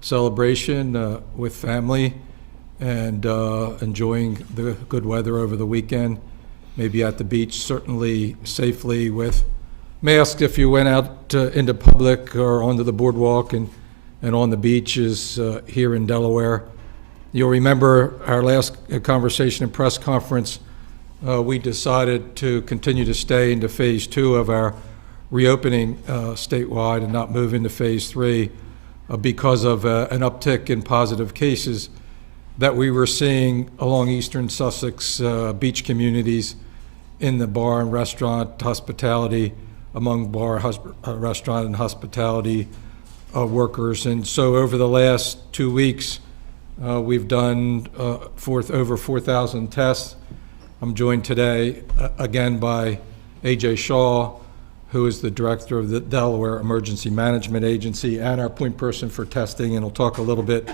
celebration with family and enjoying the good weather over the weekend. Maybe at the beach, certainly safely with masks if you went out into public or onto the boardwalk and on the beaches here in Delaware. You'll remember our last conversation and press conference, we decided to continue to stay into phase 2 of our reopening statewide and not move into phase 3 because of an uptick in positive cases that we were seeing along eastern Sussex beach communities in the bar and restaurant hospitality, among bar, restaurant and hospitality workers. And so over the last 2 weeks, we've done over 4,000 tests. I'm joined today again by AJ Schall, who is the director of the Delaware Emergency Management Agency and our point person for testing, and he'll talk a little bit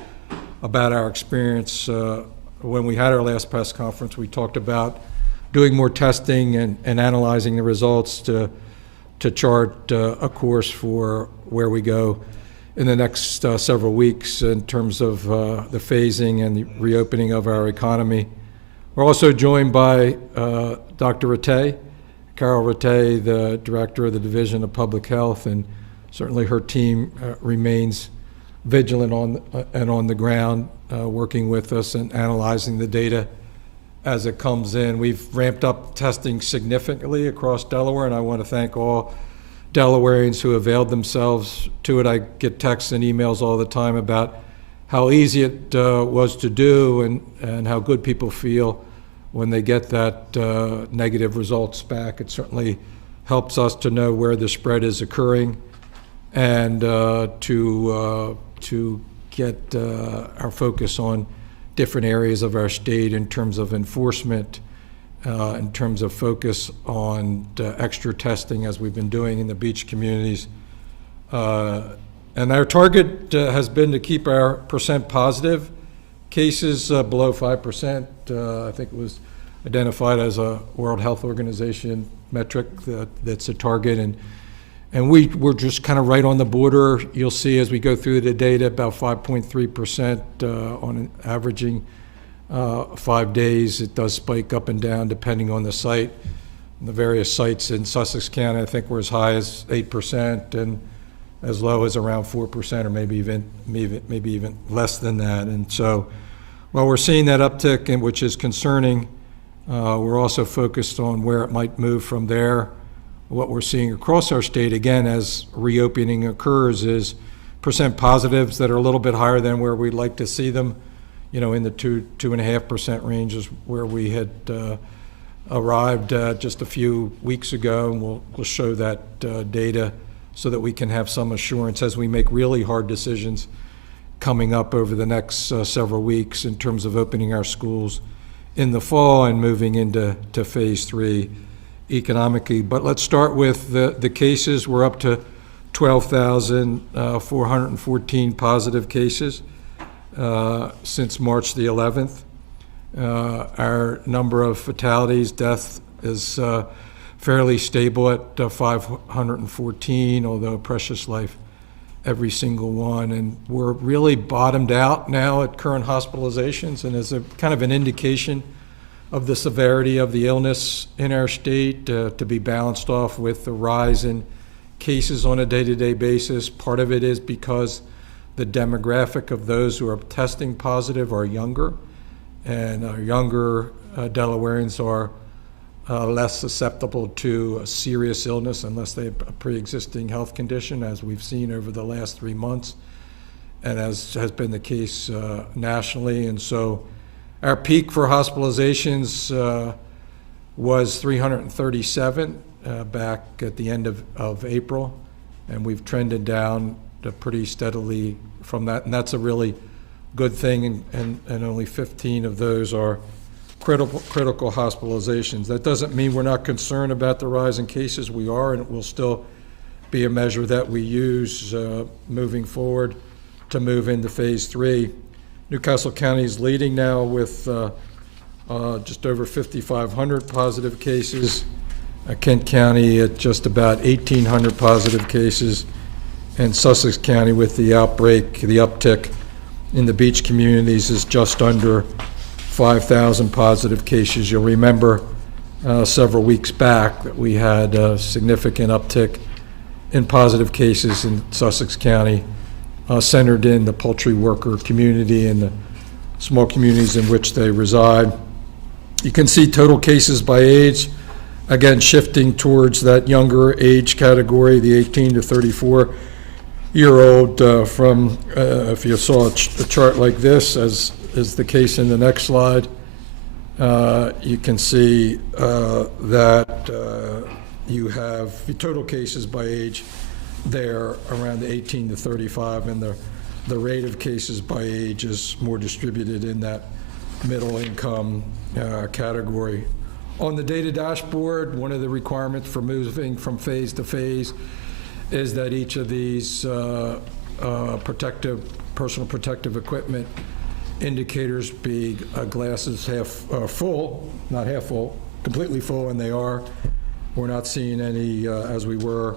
about our experience. When we had our last press conference, we talked about doing more testing and analyzing the results to chart a course for where we go in the next several weeks in terms of the phasing and the reopening of our economy. We're also joined by Dr. Rattay, Karyl Rattay, the director of the Division of Public Health, and certainly her team remains vigilant on the ground, working with us and analyzing the data as it comes in. We've ramped up testing significantly across Delaware, and I want to thank all Delawareans who availed themselves to it. I get texts and emails all the time about how easy it was to do and how good people feel when they get that negative results back. It certainly helps us to know where the spread is occurring and to get our focus on different areas of our state in terms of enforcement, in terms of focus on extra testing as we've been doing in the beach communities. And our target has been to keep our percent positive cases below 5%. I think it was identified as a World Health Organization metric that's a target. And we're just kind of right on the border. You'll see as we go through the data, about 5.3% on an averaging 5 days. It does spike up and down depending on the site. And the various sites in Sussex County, I think, were as high as 8% and as low as around 4%, or maybe even less than that. And so, while we're seeing that uptick, and which is concerning, we're also focused on where it might move from there. What we're seeing across our state, again, as reopening occurs, is percent positives that are a little bit higher than where we'd like to see them. You know, in the 2.5% range is where we had arrived just a few weeks ago, and we'll show that data so that we can have some assurance as we make really hard decisions coming up over the next several weeks in terms of opening our schools in the fall and moving into phase 3 economically. But let's start with the cases. We're up to 12,414 positive cases since March the 11th. Our number of fatalities, death, is fairly stable at 514, although a precious life every single one. And we're really bottomed out now at current hospitalizations, and as a kind of an indication of the severity of the illness in our state, to be balanced off with the rise in cases on a day-to-day basis. Part of it is because the demographic of those who are testing positive are younger, and younger Delawareans are less susceptible to a serious illness unless they have a pre-existing health condition, as we've seen over the last 3 months, and as has been the case nationally. And so our peak for hospitalizations was 337 back at the end of April, and we've trended down pretty steadily from that, and that's a really good thing, and only 15 of those are critical hospitalizations. That doesn't mean we're not concerned about the rise in cases. We are, and it will still be a measure that we use moving forward to move into phase 3. Newcastle County is leading now with just over 5,500 positive cases. Kent County at just about 1,800 positive cases, and Sussex County with the outbreak, the uptick in the beach communities is just under 5,000 positive cases. You'll remember several weeks back that we had a significant uptick in positive cases in Sussex County, centered in the poultry worker community and the small communities in which they reside. You can see total cases by age, again, shifting towards that younger age category, the 18 to 34-year-old, from, if you saw a chart like this, as is the case in the next slide, you can see that you have total cases by age there around the 18 to 35, and the rate of cases by age is more distributed in that middle income category. On the data dashboard, one of the requirements for moving from phase to phase is that each of these personal protective equipment indicators be glasses half full, not half full, completely full, and they are. We're not seeing any, as we were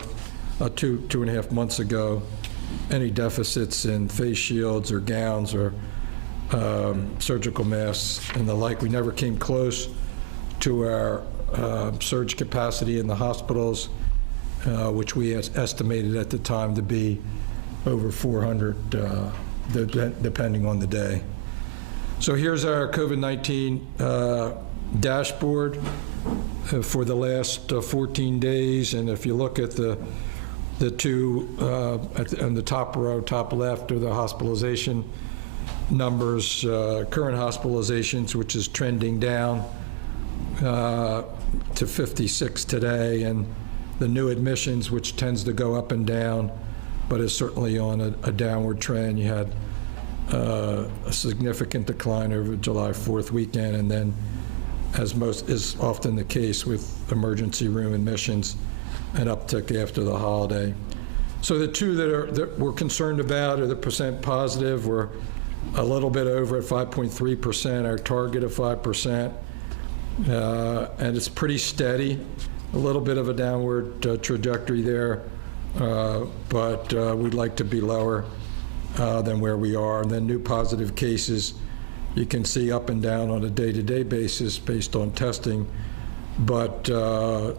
2.5 months ago, any deficits in face shields or gowns or surgical masks and the like. We never came close to our surge capacity in the hospitals, which we estimated at the time to be over 400, depending on the day. So here's our COVID-19 dashboard for the last 14 days, and if you look at the two on the top row, top left, are the hospitalization numbers, current hospitalizations, which is trending down to 56 today, and the new admissions, which tends to go up and down, but is certainly on a downward trend. You had a significant decline over July 4th weekend, and then, as most is often the case with emergency room admissions, an uptick after the holiday. So the two that we're concerned about are the percent positive. We're a little bit over at 5.3%, our target of 5%, and it's pretty steady. A little bit of a downward trajectory there, but we'd like to be lower than where we are. And then new positive cases, you can see up and down on a day-to-day basis based on testing, but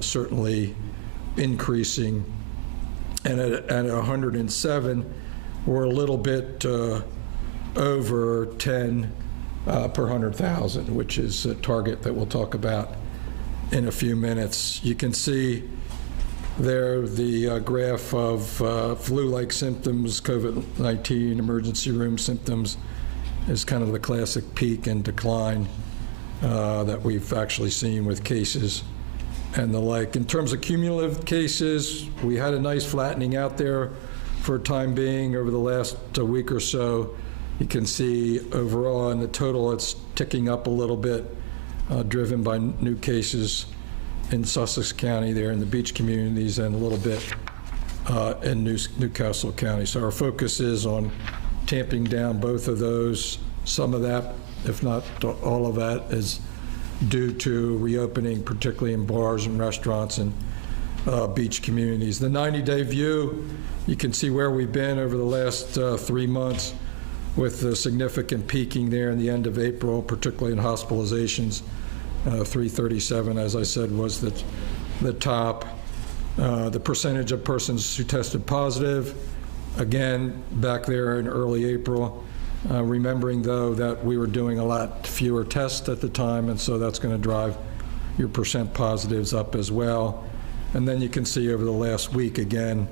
certainly increasing. And at 107, we're a little bit over 10 per 100,000, which is a target that we'll talk about in a few minutes. You can see there the graph of flu-like symptoms, COVID-19 emergency room symptoms, is kind of the classic peak and decline that we've actually seen with cases and the like. In terms of cumulative cases, we had a nice flattening out there for a time being over the last week or so. You can see overall in the total it's ticking up a little bit, driven by new cases in Sussex County there in the beach communities, and a little bit in Newcastle County. So our focus is on tamping down both of those. Some of that, if not all of that, is due to reopening, particularly in bars and restaurants and beach communities. The 90-day view, you can see where we've been over the last 3 months, with the significant peaking there in the end of April, particularly in hospitalizations. 337, as I said, was the top. The percentage of persons who tested positive, again, back there in early April. Remembering, though, that we were doing a lot fewer tests at the time, and so that's going to drive your percent positives up as well. And then you can see over the last week, again,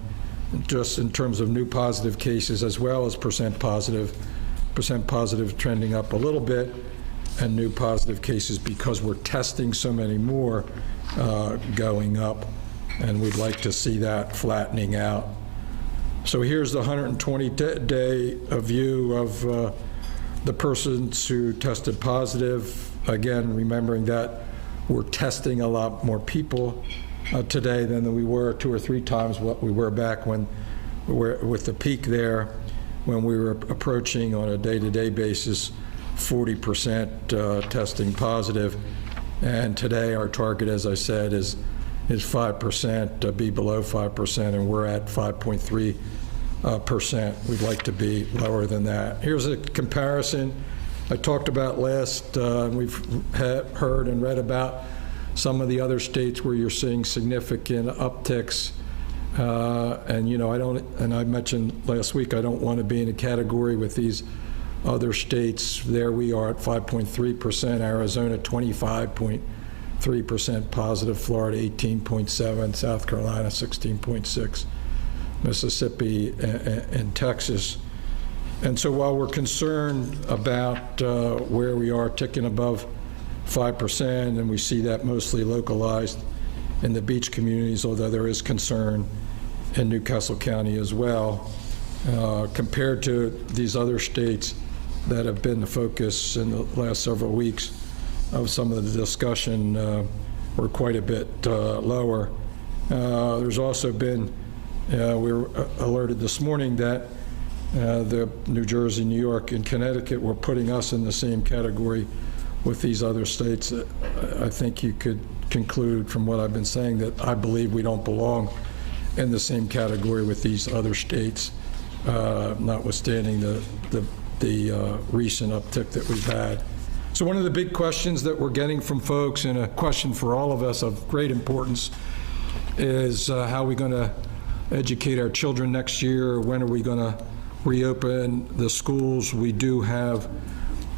just in terms of new positive cases as well as percent positive trending up a little bit, and new positive cases, because we're testing so many more, going up, and we'd like to see that flattening out. So here's the 120-day view of the persons who tested positive. Again, remembering that we're testing a lot more people today than we were 2 or 3 times what we were back when we were with the peak there, when we were approaching on a day-to-day basis 40% testing positive. And today our target, as I said, is 5%, be below 5%, and we're at 5.3%. percent. We'd like to be lower than that. Here's a comparison I talked about last. We've heard and read about some of the other states where you're seeing significant upticks. And you know, I mentioned last week, I don't want to be in a category with these other states. There we are at 5.3%, Arizona 25.3% positive, Florida 18.7%, South Carolina 16.6%, Mississippi and Texas. And so while we're concerned about where we are ticking above 5%, and we see that mostly localized in the beach communities, although there is concern in Newcastle County as well, compared to these other states that have been the focus in the last several weeks of some of the discussion, we're quite a bit lower. There's also been, we were alerted this morning that the New Jersey, New York, and Connecticut were putting us in the same category with these other states. I think you could conclude from what I've been saying that I believe we don't belong in the same category with these other states, notwithstanding the recent uptick that we've had. So one of the big questions that we're getting from folks, and a question for all of us of great importance, is how are we going to educate our children next year? When are we going to reopen the schools? We do have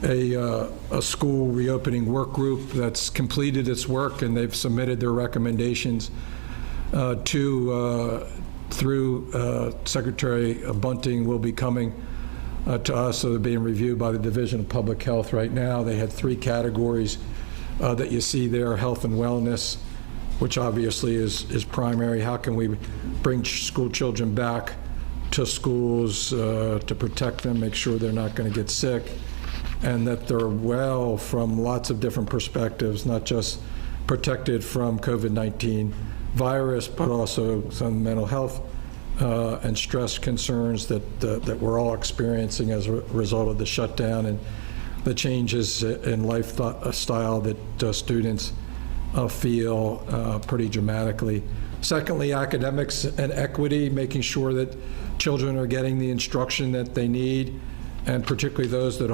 a school reopening work group that's completed its work, and they've submitted their recommendations through Secretary Bunting will be coming to us, so they're being reviewed by the Division of Public Health right now. They had 3 categories that you see there: health and wellness, which obviously is primary. How can we bring school children back to schools to protect them, make sure they're not going to get sick, and that they're well from lots of different perspectives, not just protected from COVID-19 virus, but also some mental health and stress concerns that we're all experiencing as a result of the shutdown and the changes in lifestyle that students feel pretty dramatically. Secondly, academics and equity, making sure that children are getting the instruction that they need, and particularly those that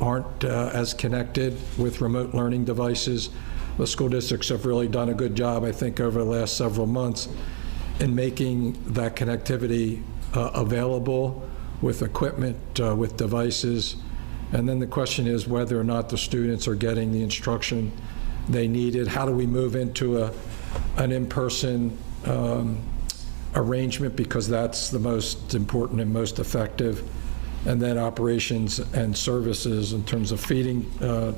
aren't as connected with remote learning devices. The school districts have really done a good job, I think, over the last several months in making that connectivity available with equipment, with devices. And then the question is whether or not the students are getting the instruction they needed. How do we move into an in-person arrangement, because that's the most important and most effective. And then operations and services in terms of feeding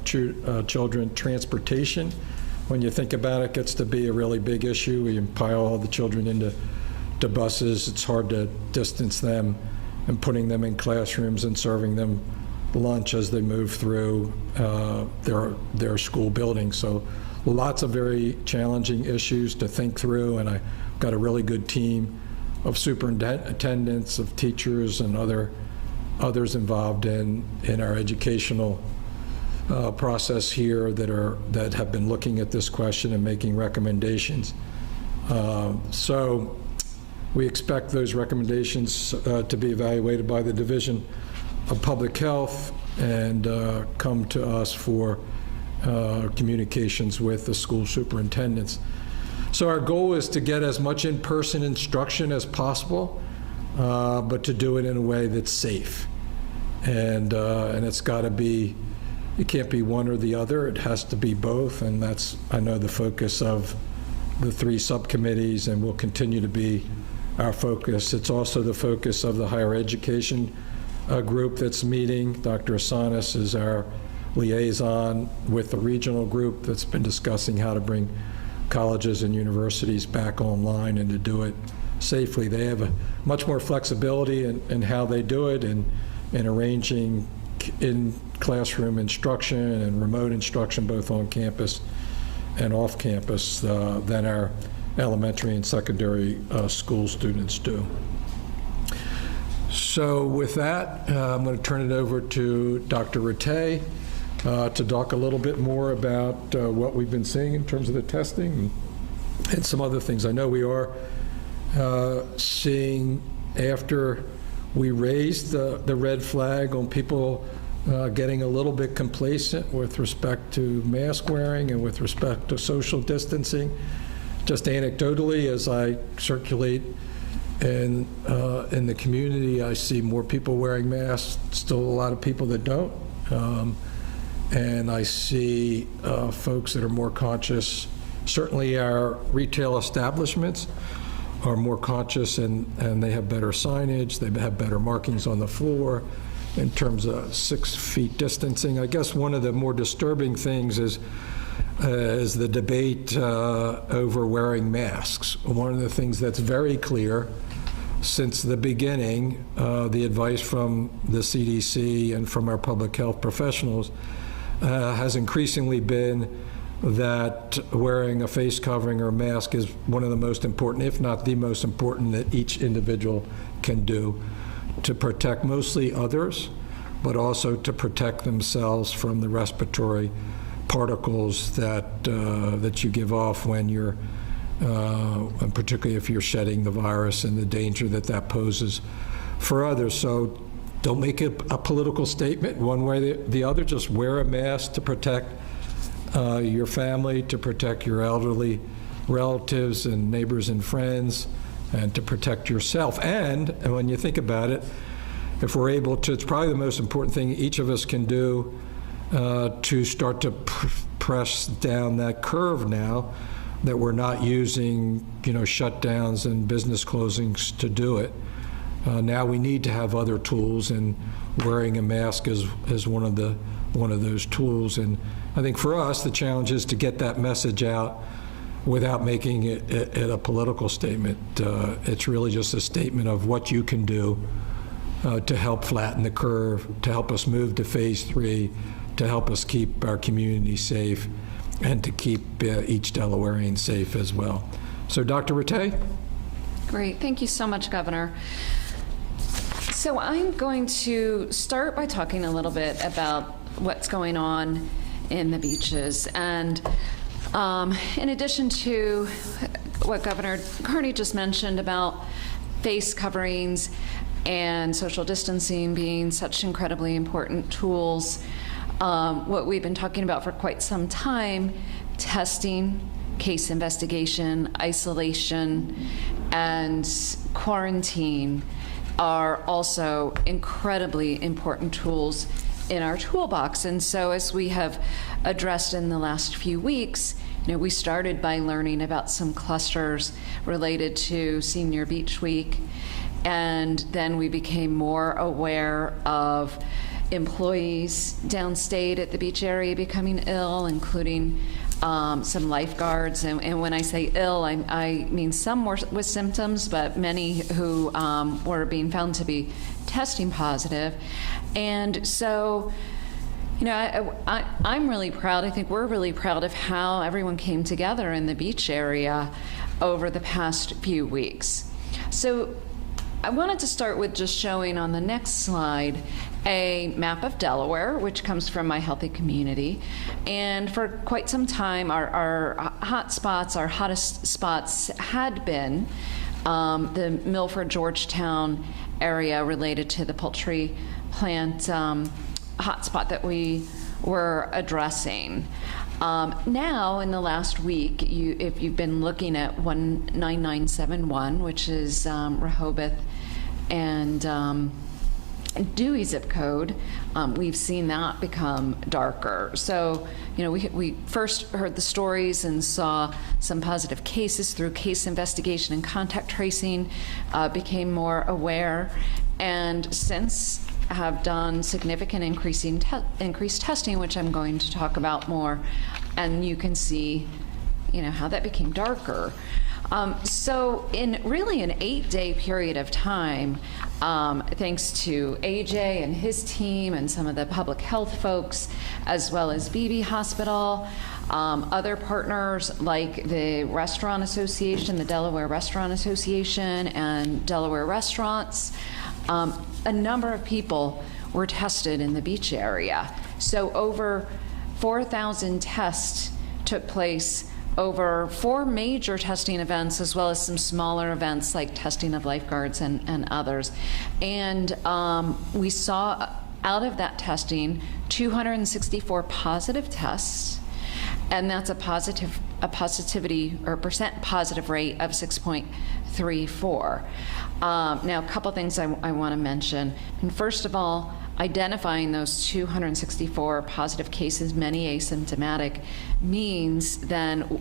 children. Transportation, when you think about it, gets to be a really big issue. We pile all the children into buses. It's hard to distance them, and putting them in classrooms and serving them lunch as they move through their school building. So lots of very challenging issues to think through, and I've got a really good team of superintendents, of teachers, and others involved in our educational process here that have been looking at this question and making recommendations. So we expect those recommendations to be evaluated by the Division of Public Health and come to us for communications with the school superintendents. So our goal is to get as much in-person instruction as possible, but to do it in a way that's safe. And it's got to be, it can't be one or the other, it has to be both, and that's, I know, the focus of the 3 subcommittees, and will continue to be our focus. It's also the focus of the higher education group that's meeting. Dr. Asanis is our liaison with the regional group that's been discussing how to bring colleges and universities back online and to do it safely. They have a much more flexibility in how they do it, and in arranging in classroom instruction and remote instruction, both on campus and off campus, than our elementary and secondary school students do. So with that, I'm going to turn it over to Dr. Rattay to talk a little bit more about what we've been seeing in terms of the testing and some other things. I know we are seeing, after we raised the red flag on people getting a little bit complacent with respect to mask wearing and with respect to social distancing. Just anecdotally, as I circulate in the community, I see more people wearing masks, still a lot of people that don't. And I see folks that are more conscious. Certainly our retail establishments are more conscious, and they have better signage, they have better markings on the floor in terms of 6 feet distancing. I guess one of the more disturbing things is the debate over wearing masks. One of the things that's very clear since the beginning, the advice from the CDC and from our public health professionals has increasingly been that wearing a face covering or a mask is one of the most important, if not the most important, that each individual can do to protect mostly others, but also to protect themselves from the respiratory particles that you give off when you're, and particularly if you're shedding the virus and the danger that poses for others. So don't make it a political statement one way or the other. Just wear a mask to protect your family, to protect your elderly relatives and neighbors and friends, and to protect yourself. And when you think about it, if we're able to, it's probably the most important thing each of us can do to start to press down that curve now that we're not using, shutdowns and business closings to do it. Now we need to have other tools, and wearing a mask is one of those tools. And I think for us, the challenge is to get that message out without making it a political statement. It's really just a statement of what you can do to help flatten the curve, to help us move to phase 3, to help us keep our community safe, and to keep each Delawarean safe as well. So Dr. Rattay? Great, thank you so much, Governor. So I'm going to start by talking a little bit about what's going on in the beaches. And in addition to what Governor Carney just mentioned about face coverings and social distancing being such incredibly important tools, what we've been talking about for quite some time, testing, case investigation, isolation, and quarantine are also incredibly important tools in our toolbox. And so as we have addressed in the last few weeks, we started by learning about some clusters related to Senior Beach Week, and then we became more aware of employees downstate at the beach area becoming ill, including some lifeguards. And when I say ill, I mean some were with symptoms, but many who were being found to be testing positive. And so, I'm really proud. I think we're really proud of how everyone came together in the beach area over the past few weeks. So I wanted to start with just showing on the next slide a map of Delaware, which comes from My Healthy Community. And for quite some time, our hot spots, our hottest spots had been the Milford, Georgetown area related to the poultry plant hotspot that we were addressing. Now, in the last week, if you've been looking at 19971, which is Rehoboth and Dewey zip code, we've seen that become darker. So, we first heard the stories and saw some positive cases through case investigation and contact tracing, became more aware, and since have done significant increased testing, which I'm going to talk about more, and you can see, how that became darker. So in really an 8-day period of time, thanks to AJ and his team and some of the public health folks, as well as BB Hospital, other partners like the Restaurant Association, the Delaware Restaurant Association, and Delaware Restaurants, a number of people were tested in the beach area. So over 4,000 tests took place over 4 major testing events, as well as some smaller events like testing of lifeguards and others. And we saw out of that testing 264 positive tests, and that's a positivity or percent positive rate of 6.34. Now, a couple things I want to mention. And first of all, identifying those 264 positive cases, many asymptomatic, means then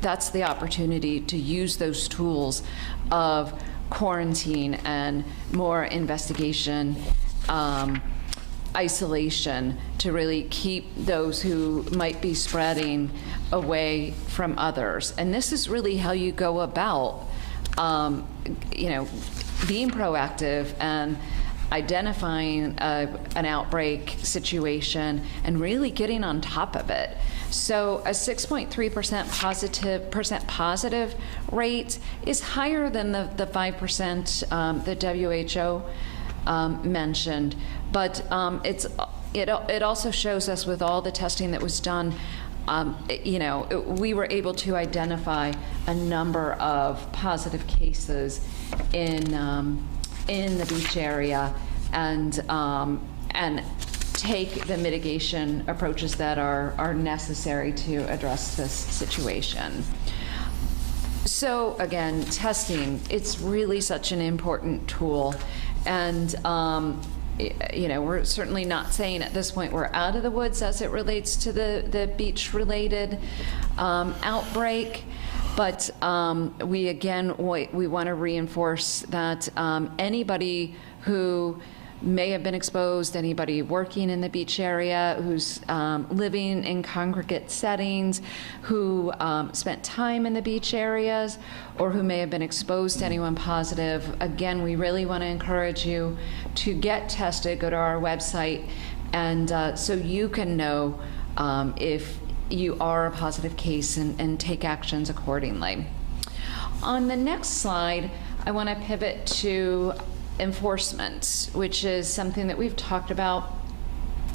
that's the opportunity to use those tools of quarantine and more investigation, isolation, to really keep those who might be spreading away from others. And this is really how you go about, being proactive and identifying an outbreak situation and really getting on top of it. So a 6.3% positive rate is higher than the 5% the WHO mentioned, but it also shows us, with all the testing that was done, we were able to identify a number of positive cases in the beach area, and take the mitigation approaches that are necessary to address this situation. So again, testing, it's really such an important tool, and we're certainly not saying at this point we're out of the woods as it relates to the beach-related outbreak. But we want to reinforce that anybody who may have been exposed, anybody working in the beach area, who's living in congregate settings, who spent time in the beach areas, or who may have been exposed to anyone positive, again, we really want to encourage you to get tested. Go to our website, and so you can know if you are a positive case, and take actions accordingly. On the next slide, I want to pivot to enforcement, which is something that we've talked about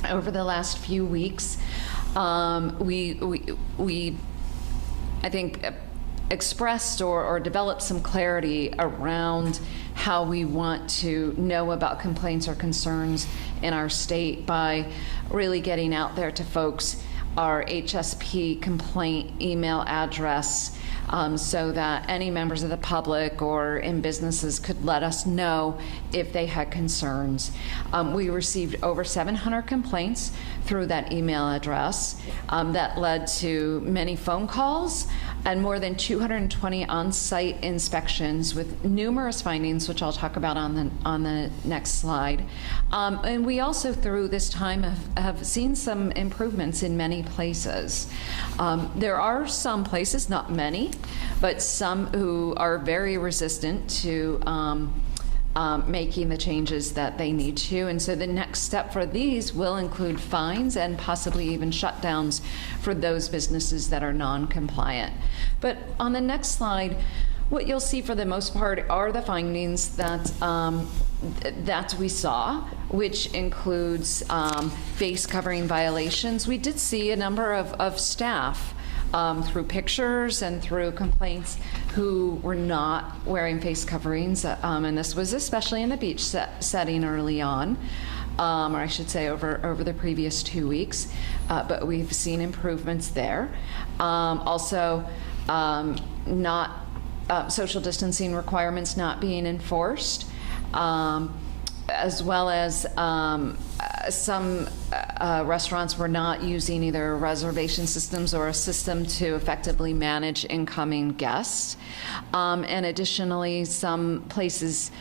over the last few weeks. We I think, expressed or developed some clarity around how we want to know about complaints or concerns in our state by really getting out there to folks our HSP complaint email address, so that any members of the public or in businesses could let us know if they had concerns. We received over 700 complaints through that email address. That led to many phone calls and more than 220 on-site inspections with numerous findings, which I'll talk about on the next slide. And we also, through this time, have seen some improvements in many places. There are some places, not many, but some who are very resistant to making the changes that they need to. And so the next step for these will include fines and possibly even shutdowns for those businesses that are non-compliant. But on the next slide, what you'll see for the most part are the findings that we saw, which includes face covering violations. We did see a number of staff through pictures and through complaints who were not wearing face coverings, and this was especially in the beach setting early on, or I should say over the previous 2 weeks, but we've seen improvements there. Also, not social distancing requirements not being enforced, as well as some restaurants were not using either reservation systems or a system to effectively manage incoming guests. And additionally, some places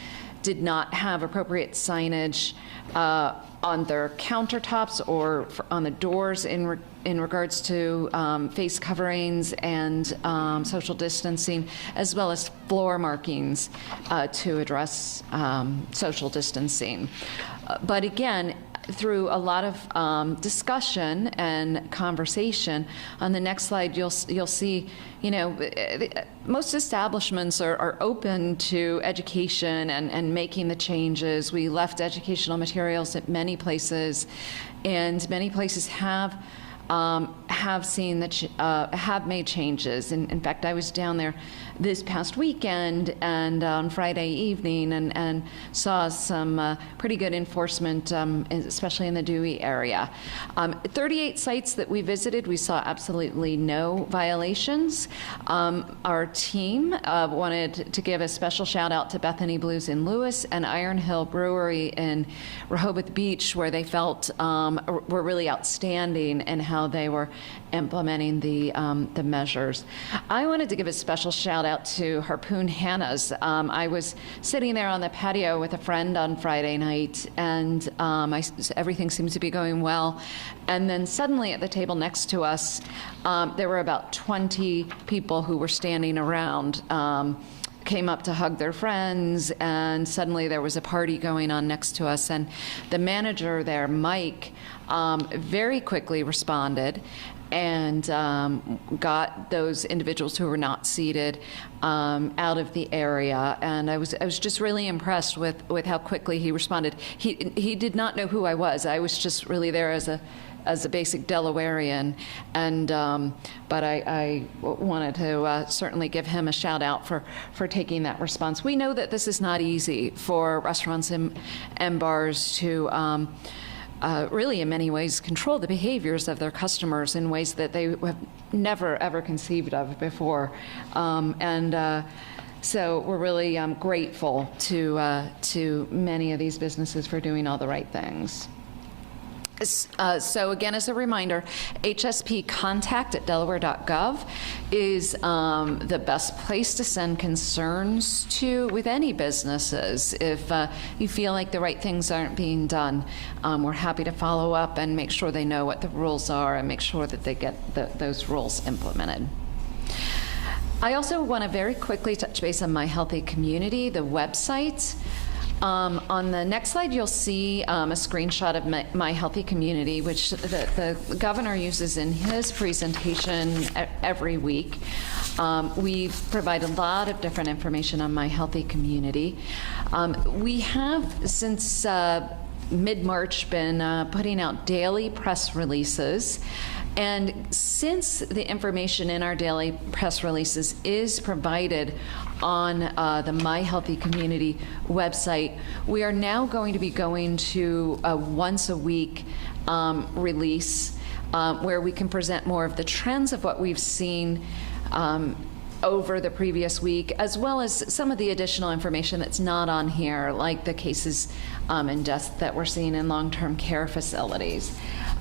did not have appropriate signage on their countertops or on the doors in regards to face coverings and social distancing, as well as floor markings to address social distancing. But again, through a lot of discussion and conversation, on the next slide you'll see, most establishments are open to education and making the changes. We left educational materials at many places, and many places have have seen have made changes. In fact, I was down there this past weekend and on Friday evening and saw some pretty good enforcement, especially in the Dewey area. 38 sites that we visited, we saw absolutely no violations. Our team wanted to give a special shout out to Bethany Blues in Lewis and Iron Hill Brewery in Rehoboth Beach, where they felt were really outstanding in how they were implementing the measures. I wanted to give a special shout out to Harpoon Hannah's. I was sitting there on the patio with a friend on Friday night, and everything seems to be going well. And then suddenly at the table next to us, there were about 20 people who were standing around, came up to hug their friends, and suddenly there was a party going on next to us. And the manager there, Mike, very quickly responded and got those individuals who were not seated out of the area. And I was just really impressed with how quickly he responded. He did not know who I was. I was just really there as a basic Delawarean, and but I wanted to certainly give him a shout out for taking that response. We know that this is not easy for restaurants and bars to really in many ways control the behaviors of their customers in ways that they have never ever conceived of before. So we're really grateful to many of these businesses for doing all the right things. So again, as a reminder, hspcontact@delaware.gov is the best place to send concerns to with any businesses. If you feel like the right things aren't being done, we're happy to follow up and make sure they know what the rules are and make sure that they get those rules implemented. I also want to very quickly touch base on My Healthy Community, the website. On the next slide, you'll see a screenshot of My Healthy Community, which the governor uses in his presentation every week. We provide a lot of different information on My Healthy Community. We have, since mid-March, been putting out daily press releases. And since the information in our daily press releases is provided on the My Healthy Community website, we are now going to be going to a once a week release where we can present more of the trends of what we've seen over the previous week, as well as some of the additional information that's not on here, like the cases and deaths that we're seeing in long-term care facilities.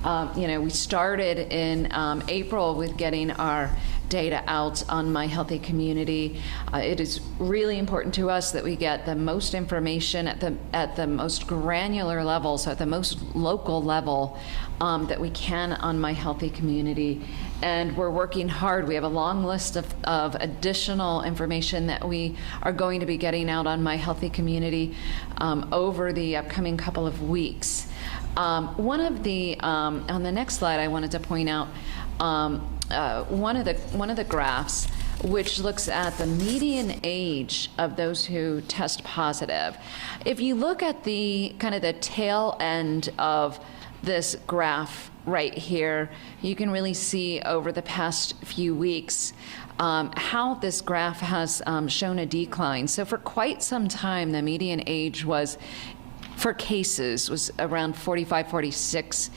We started in April with getting our data out on My Healthy Community. It is really important to us that we get the most information at the most granular level, so at the most local level that we can on My Healthy Community. And we're working hard. We have a long list of additional information that we are going to be getting out on My Healthy Community over the upcoming couple of weeks. One of the on the next slide, I wanted to point out one of the graphs, which looks at the median age of those who test positive. If you look at the kind of the tail end of this graph right here, you can really see over the past few weeks how this graph has shown a decline. So for quite some time, the median age for cases was around 45, 46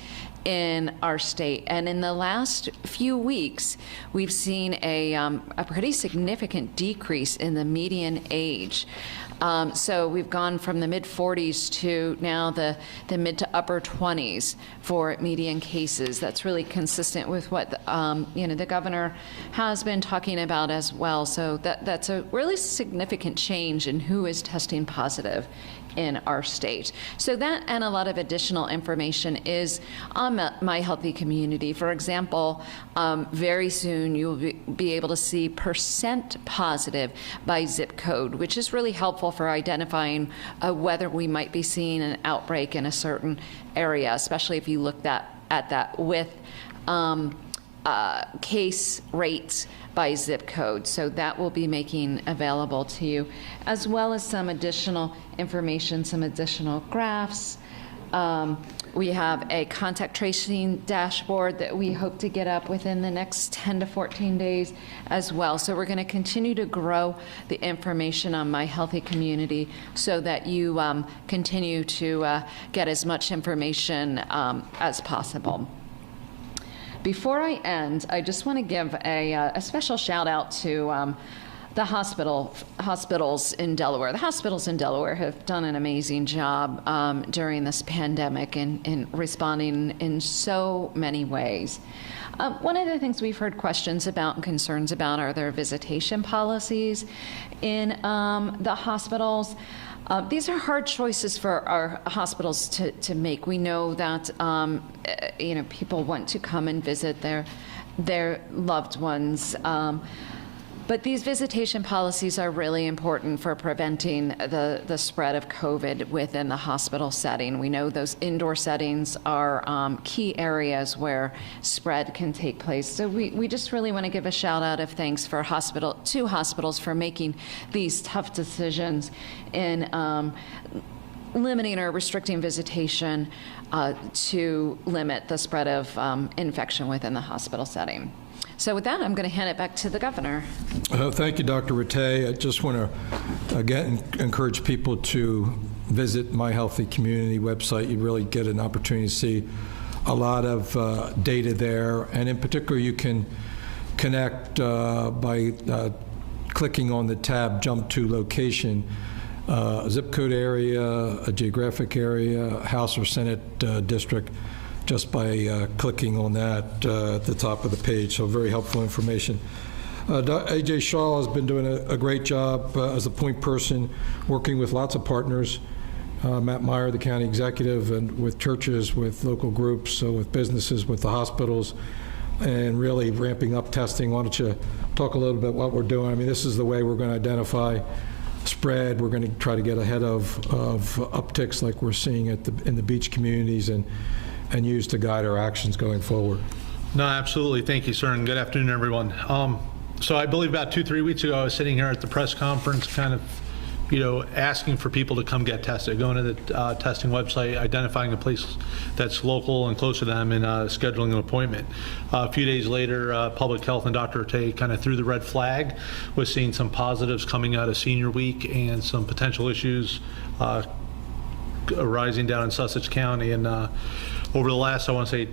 in our state. And in the last few weeks, we've seen a pretty significant decrease in the median age. So we've gone from the mid-40s to now the mid to upper 20s for median cases. That's really consistent with what the governor has been talking about as well. So that's a really significant change in who is testing positive in our state. So that and a lot of additional information is on My Healthy Community. For example, very soon you'll be able to see percent positive by zip code, which is really helpful for identifying whether we might be seeing an outbreak in a certain area, especially if you looked at that with case rates by zip code. So that will be making available to you, as well as some additional information, some additional graphs, We have a contact tracing dashboard that we hope to get up within the next 10 to 14 days as well. So we're going to continue to grow the information on My Healthy Community so that you continue to get as much information as possible. Before I end, I just want to give a special shout out to the hospitals in Delaware. The hospitals in Delaware have done an amazing job during this pandemic in responding in so many ways. One of the things we've heard questions about and concerns about are their visitation policies in the hospitals. These are hard choices for our hospitals to make. We know that people want to come and visit their loved ones. But these visitation policies are really important for preventing the spread of COVID within the hospital setting. We know those indoor settings are key areas where spread can take place. So we just really want to give a shout out of thanks for hospitals for making these tough decisions in limiting or restricting visitation to limit the spread of infection within the hospital setting. So with that, I'm going to hand it back to the governor. Thank you, Dr. Rattay. I just want to, again, encourage people to visit My Healthy Community website. You really get an opportunity to see a lot of data there. And in particular, you can connect by clicking on the tab Jump to Location, a zip code area, a geographic area, House or Senate district, just by clicking on that at the top of the page. So very helpful information. AJ Schall has been doing a great job as a point person, working with lots of partners. Matt Meyer, the county executive, and with churches, with local groups, so with businesses, with the hospitals, and really ramping up testing. Why don't you talk a little bit what we're doing? I mean, this is the way we're going to identify spread. We're going to try to get ahead of upticks like we're seeing in the beach communities and use to guide our actions going forward. No, absolutely. Thank you, sir, and good afternoon, everyone. So I believe about 2-3 weeks ago, I was sitting here at the press conference kind of, asking for people to come get tested, going to the testing website, identifying a place that's local and close to them, and scheduling an appointment. A few days later, Public Health and Dr. Rattay kind of threw the red flag, was seeing some positives coming out of Senior Week and some potential issues arising down in Sussex County. And over the last, I want to say,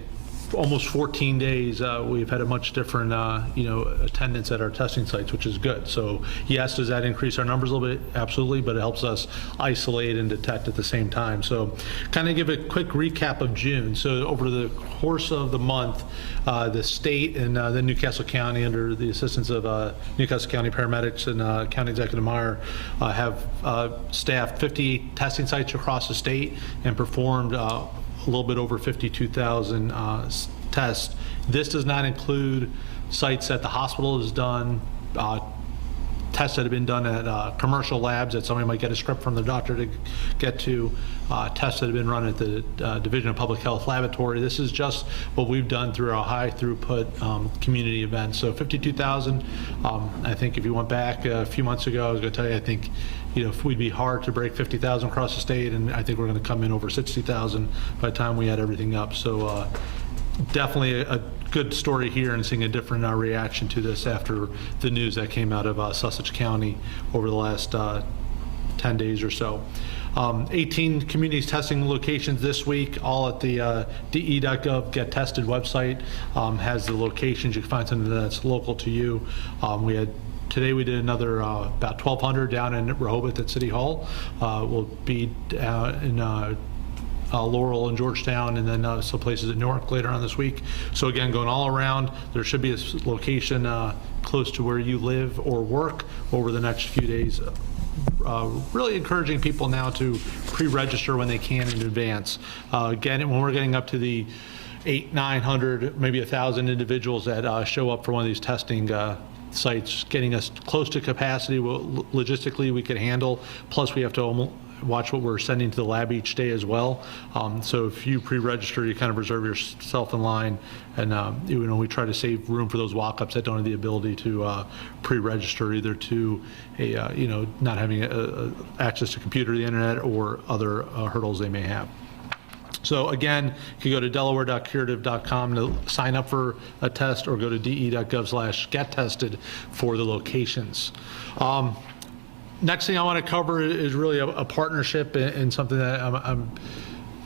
almost 14 days, we've had a much different, attendance at our testing sites, which is good. So yes, does that increase our numbers a little bit? Absolutely, but it helps us isolate and detect at the same time. So kind of give a quick recap of June. So over the course of the month, the state and then Newcastle County, under the assistance of Newcastle County paramedics and County Executive Meyer, have staffed 58 testing sites across the state and performed a little bit over 52,000 tests. This does not include sites that the hospital has done, tests that have been done at commercial labs that somebody might get a script from the doctor to get to, tests that have been run at the Division of Public Health Laboratory. This is just what we've done through our high throughput community events. So 52,000, I think if you went back a few months ago, I was going to tell you, I think we'd be hard to break 50,000 across the state, and I think we're going to come in over 60,000 by the time we add everything up. So definitely a good story here, and seeing a different reaction to this after the news that came out of Sussex County over the last 10 days or so. 18 communities testing locations this week, all at the de.gov Get Tested website. Has the locations. You can find something that's local to you. Today we did another about 1,200 down in Rehoboth at City Hall. We'll be in Laurel and Georgetown, and then some places in Newark later on this week. So again, going all around, there should be a location close to where you live or work over the next few days. Really encouraging people now to pre-register when they can in advance. Again, when we're getting up to the 800, 900, maybe 1,000 individuals that show up for one of these testing sites, getting us close to capacity, logistically we could handle. Plus we have to watch what we're sending to the lab each day as well. So if you pre-register, you kind of reserve yourself in line, and we try to save room for those walk-ups that don't have the ability to pre-register, either to a not having access to computer, the internet, or other hurdles they may have. So again, you can go to delaware.curative.com to sign up for a test, or go to de.gov/gettested for the locations. Next thing I want to cover is really a partnership and something that I'm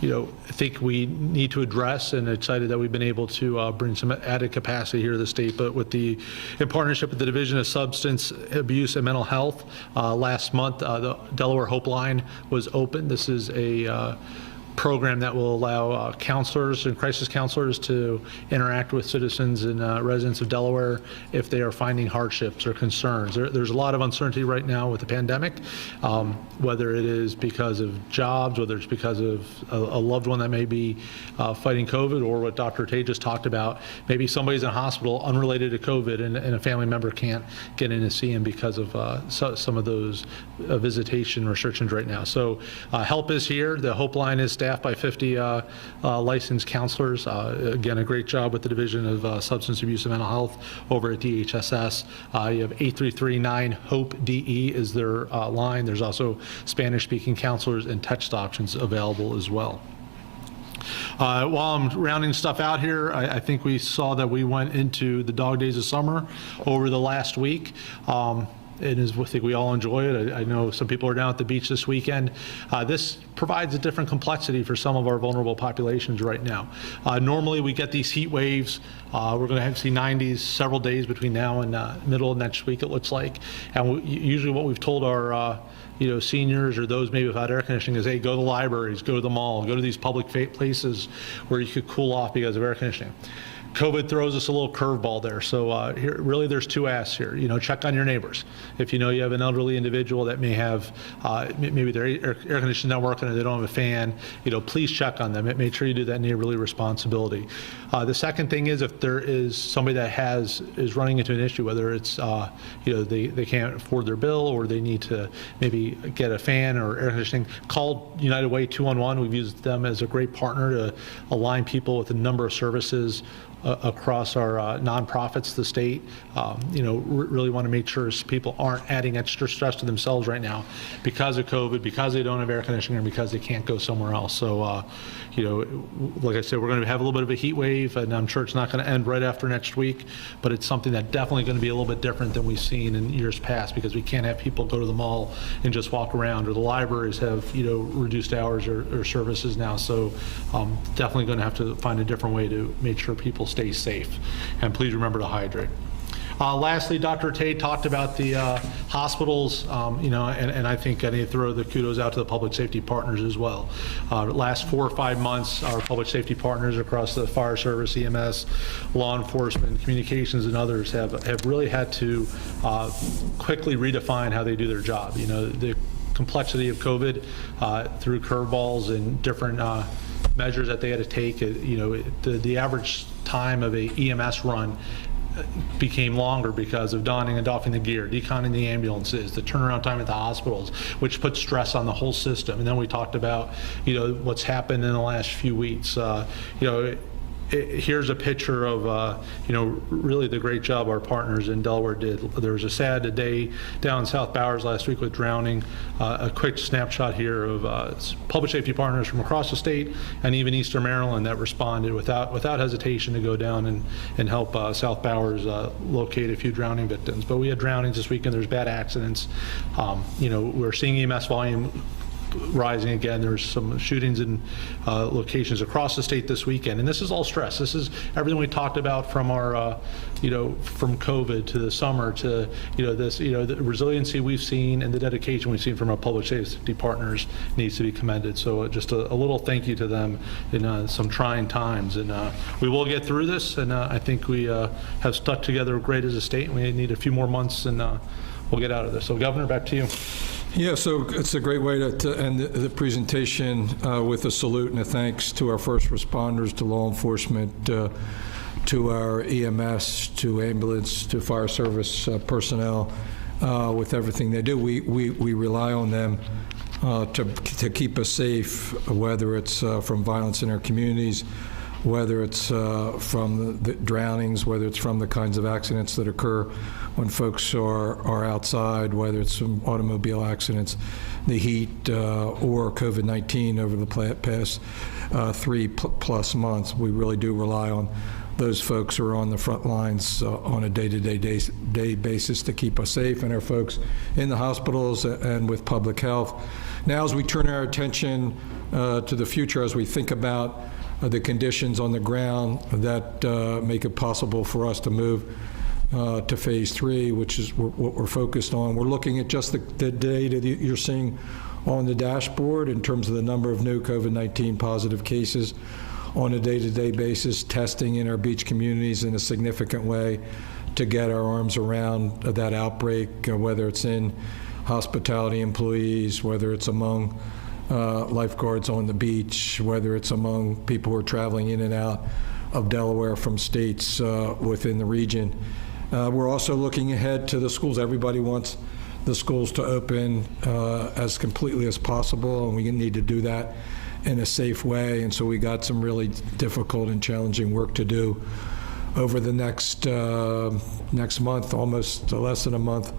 I think we need to address, and excited that we've been able to bring some added capacity here to the state, but in partnership with the Division of Substance Abuse and Mental Health. Last month, the Delaware Hope Line was open. This is a program that will allow counselors and crisis counselors to interact with citizens and residents of Delaware if they are finding hardships or concerns. There's a lot of uncertainty right now with the pandemic, whether it is because of jobs, whether it's because of a loved one that may be fighting COVID, or what Dr. Rattay just talked about, maybe somebody's in a hospital unrelated to COVID and a family member can't get in to see him because of some of those visitation restrictions right now. So help is here. The Hope Line is staffed by 50 licensed counselors. Again, a great job with the Division of Substance Abuse and Mental Health over at DHSS. You have 833-9-HOPE-DE is their line. There's also Spanish-speaking counselors and text options available as well. While I'm rounding stuff out here, I think we saw that we went into the dog days of summer over the last week. I think we all enjoy it. I know some people are down at the beach this weekend. This provides a different complexity for some of our vulnerable populations right now. Normally we get these heat waves. We're going to see 90s several days between now and middle of next week, it looks like. And usually what we've told our seniors or those maybe without air conditioning is, hey, go to the libraries, go to the mall, go to these public places where you could cool off because of air conditioning. COVID throws us a little curveball there. So here, really, there's two asks here. Check on your neighbors. If you have an elderly individual that may have, maybe their air conditioning not working or they don't have a fan, please check on them. Make sure you do that neighborly responsibility. The second thing is, if there is somebody that is running into an issue, whether it's they can't afford their bill, or they need to maybe get a fan or air conditioning, call United Way 211. We've used them as a great partner to align people with a number of services across our nonprofits, the state. Really want to make sure people aren't adding extra stress to themselves right now because of COVID, because they don't have air conditioning, or because they can't go somewhere else. So, like I said, we're going to have a little bit of a heat wave, and I'm sure it's not going to end right after next week, but it's something that definitely going to be a little bit different than we've seen in years past, because we can't have people go to the mall and just walk around, or the libraries have, reduced hours or services now. So definitely going to have to find a different way to make sure people stay safe. And please remember to hydrate. Lastly, Dr. Rattay talked about the hospitals, and I think I need to throw the kudos out to the public safety partners as well. Last 4 or 5 months, our public safety partners across the fire service, EMS, law enforcement, communications, and others have really had to quickly redefine how they do their job. The complexity of COVID through curveballs and different measures that they had to take. The average time of a EMS run became longer because of donning and doffing the gear, deconning the ambulances, the turnaround time at the hospitals, which put stress on the whole system. And then we talked about, what's happened in the last few weeks. Here's a picture of, really the great job our partners in Delaware did. There was a sad day down in South Bowers last week with drowning. A quick snapshot here of public safety partners from across the state and even Eastern Maryland that responded without hesitation to go down and help South Bowers locate a few drowning victims. But we had drownings this weekend. There's bad accidents. We're seeing EMS volume rising again. There's some shootings in locations across the state this weekend, and this is all stress. This is everything we talked about from our, from COVID to the summer to, the resiliency we've seen and the dedication we've seen from our public safety partners needs to be commended. So just a little thank you to them in some trying times, and we will get through this. And I think we have stuck together great as a state. And we need a few more months, and we'll get out of this. So, Governor, back to you. Yeah, so it's a great way to end the presentation with a salute and a thanks to our first responders, to law enforcement, to our EMS, to ambulance, to fire service personnel, with everything they do. We rely on them to keep us safe, whether it's from violence in our communities whether it's from the drownings, whether it's from the kinds of accidents that occur when folks are outside, whether it's from automobile accidents, the heat, or COVID-19 over the past 3+ months. We really do rely on those folks who are on the front lines on a day-to-day basis to keep us safe, and our folks in the hospitals and with public health. Now, as we turn our attention to the future, as we think about the conditions on the ground that make it possible for us to move to phase 3, which is what we're focused on. We're looking at just the data that you're seeing on the dashboard in terms of the number of new COVID-19 positive cases on a day-to-day basis, testing in our beach communities in a significant way to get our arms around that outbreak, whether it's in hospitality employees, whether it's among lifeguards on the beach, whether it's among people who are traveling in and out of Delaware from states within the region. We're also looking ahead to the schools. Everybody wants the schools to open as completely as possible, and we need to do that in a safe way. And so we got some really difficult and challenging work to do over the next month, almost less than a month,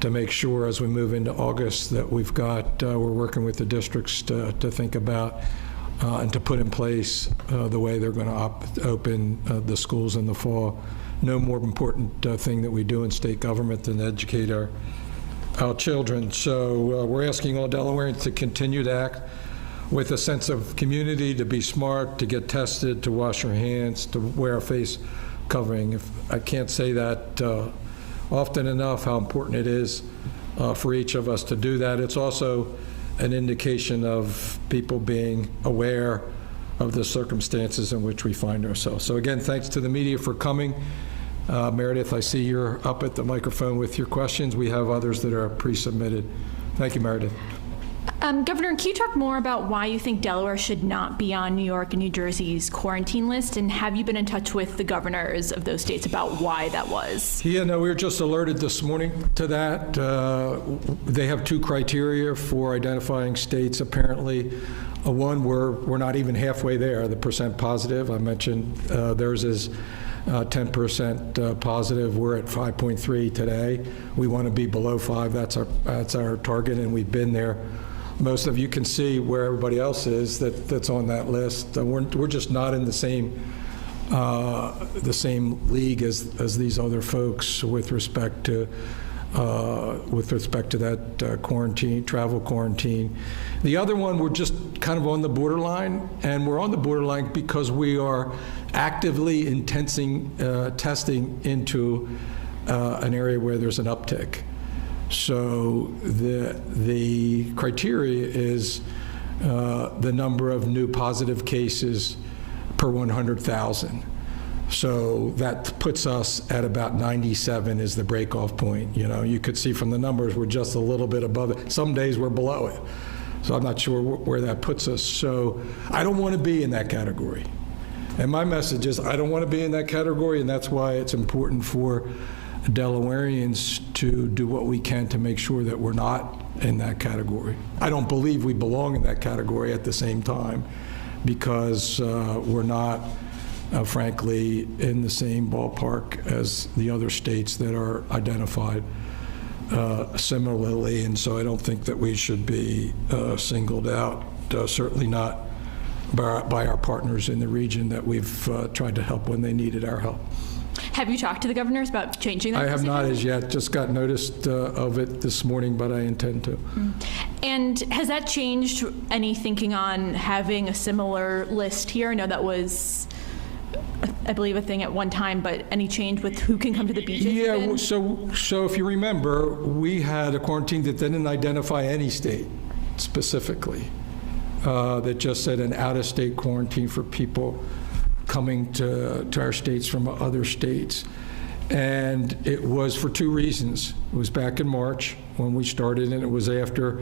to make sure as we move into August that we've got, we're working with the districts to think about and to put in place the way they're going to open the schools in the fall. No more important thing that we do in state government than educate our children. So we're asking all Delawareans to continue to act with a sense of community, to be smart, to get tested, to wash your hands, to wear a face covering. If I can't say that often enough, how important it is for each of us to do that. It's also an indication of people being aware of the circumstances in which we find ourselves. So again, thanks to the media for coming. Meredith, I see you're up at the microphone with your questions. We have others that are pre-submitted. Thank you, Meredith. Governor, can you talk more about why you think Delaware should not be on New York and New Jersey's quarantine list? And have you been in touch with the governors of those states about why that was? Yeah, no, we were just alerted this morning to that. They have 2 criteria for identifying states, apparently. One, we're not even halfway there, the percent positive. I mentioned theirs is 10% positive. We're at 5.3 today. We want to be below 5. That's our target, and we've been there. Most of you can see where everybody else is that's on that list. We're just not in the same league as these other folks with respect to that quarantine, travel quarantine. The other one, we're just kind of on the borderline, and we're on the borderline because we are actively testing into an area where there's an uptick. So the criteria is the number of new positive cases per 100,000. So that puts us at about 97 is the break-off point. You know, you could see from the numbers we're just a little bit above it. Some days we're below it. So I'm not sure where that puts us. So I don't want to be in that category. And my message is I don't want to be in that category, and that's why it's important for Delawareans to do what we can to make sure that we're not in that category. I don't believe we belong in that category at the same time because we're not, frankly, in the same ballpark as the other states that are identified similarly, and so I don't think that we should be singled out, certainly not by our partners in the region that we've tried to help when they needed our help. Have you talked to the governors about changing that? I have decision? not as yet, just got notice of it this morning, but I intend to. And has that changed any thinking on having a similar list here? I know that was, I believe, a thing at one time, but any change with who can come to the beaches? Yeah, even? so if you remember, we had a quarantine that didn't identify any state specifically, that just said an out-of-state quarantine for people coming to our states from other states. And it was for 2 reasons. It was back in March when we started, and it was after